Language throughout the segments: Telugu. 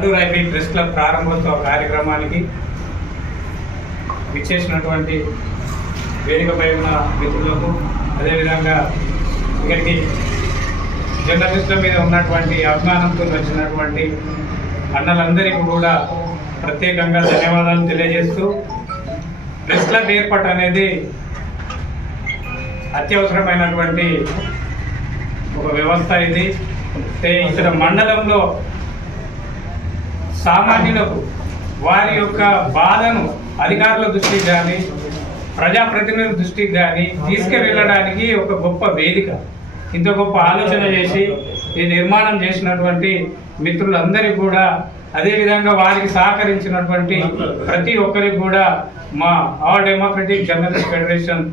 పండు రైబీ ప్రెస్ క్లబ్ ప్రారంభోత్సవ కార్యక్రమానికి విచ్చేసినటువంటి వేదికపై ఉన్న మిత్రులకు అదేవిధంగా ఇక్కడికి జర్నలిస్టుల మీద ఉన్నటువంటి అభిమానంతో వచ్చినటువంటి అన్నలందరికీ కూడా ప్రత్యేకంగా ధన్యవాదాలు తెలియజేస్తూ ప్రెస్ క్లబ్ ఏర్పాటు అనేది అత్యవసరమైనటువంటి ఒక వ్యవస్థ ఇది. ఇక్కడ మండలంలో సామాన్యులకు వారి యొక్క బాధను అధికారుల దృష్టికి కానీ ప్రజాప్రతినిధుల దృష్టికి కానీ తీసుకువెళ్ళడానికి ఒక గొప్ప వేదిక ఇంత గొప్ప ఆలోచన చేసి ఈ నిర్మాణం చేసినటువంటి మిత్రులందరికీ కూడా అదేవిధంగా వారికి సహకరించినటువంటి ప్రతి ఒక్కరికి కూడా మా ఆల్ డెమోక్రటిక్ జర్నలిస్ట్ ఫెడరేషన్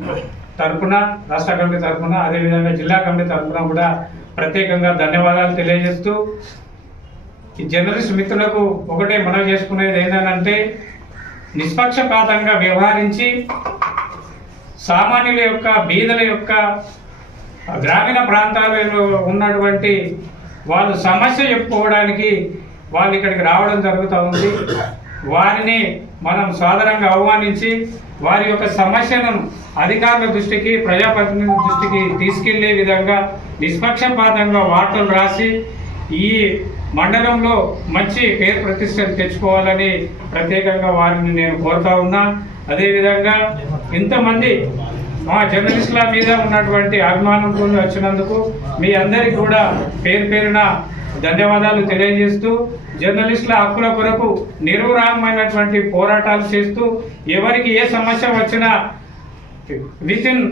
తరఫున రాష్ట్ర కమిటీ తరఫున అదేవిధంగా జిల్లా కమిటీ తరఫున కూడా ప్రత్యేకంగా ధన్యవాదాలు తెలియజేస్తూ ఈ జర్నలిస్ట్ మిత్రులకు ఒకటే మనం చేసుకునేది ఏంటంటే నిష్పక్షపాతంగా వ్యవహరించి సామాన్యుల యొక్క బీదల యొక్క గ్రామీణ ప్రాంతాలలో ఉన్నటువంటి వాళ్ళు సమస్య చెప్పుకోవడానికి వాళ్ళు ఇక్కడికి రావడం జరుగుతూ ఉంది. వారిని మనం సాధారణంగా అవమానించి వారి యొక్క సమస్యలను అధికారుల దృష్టికి ప్రజాప్రతినిధుల దృష్టికి తీసుకెళ్ళే విధంగా నిష్పక్షపాతంగా వార్తలు రాసి ఈ మండలంలో మంచి పేరు ప్రతిష్టలు తెచ్చుకోవాలని ప్రత్యేకంగా వారిని నేను కోరుతా ఉన్నా. అదేవిధంగా ఇంతమంది మా జర్నలిస్టుల మీద ఉన్నటువంటి అభిమానంతో వచ్చినందుకు మీ అందరికీ కూడా పేరు పేరున ధన్యవాదాలు తెలియజేస్తూ జర్నలిస్టుల హక్కుల కొరకు నిరురామమైనటువంటి పోరాటాలు చేస్తూ ఎవరికి ఏ సమస్య వచ్చినా విత్ ఇన్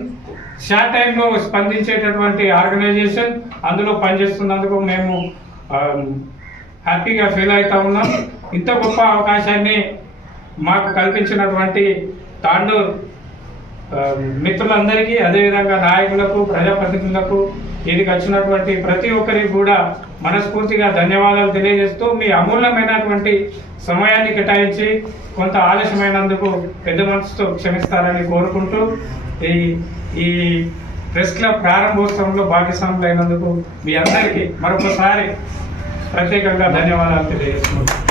షార్ట్ టైంలో స్పందించేటటువంటి ఆర్గనైజేషన్ అందులో పనిచేస్తున్నందుకు మేము Um, హ్యాపీగా ఫీల్ అవుతా ఉన్నాం. ఇంత గొప్ప అవకాశాన్ని మాకు కల్పించినటువంటి తాండూర్ um, మిత్రులందరికీ అదేవిధంగా నాయకులకు ప్రజాప్రతినిధులకు దీనికి వచ్చినటువంటి ప్రతి ఒక్కరికి కూడా మనస్ఫూర్తిగా ధన్యవాదాలు తెలియజేస్తూ మీ అమూల్యమైనటువంటి సమయాన్ని కేటాయించి కొంత ఆలస్యమైనందుకు పెద్ద మనసుతో క్షమిస్తారని కోరుకుంటూ ఈ ఈ ప్రెస్ క్లబ్ ప్రారంభోత్సవంలో భాగస్వాములు అయినందుకు మీ అందరికీ మరొకసారి ప్రత్యేకంగా ధన్యవాదాలు తెలియజేస్తున్నాను.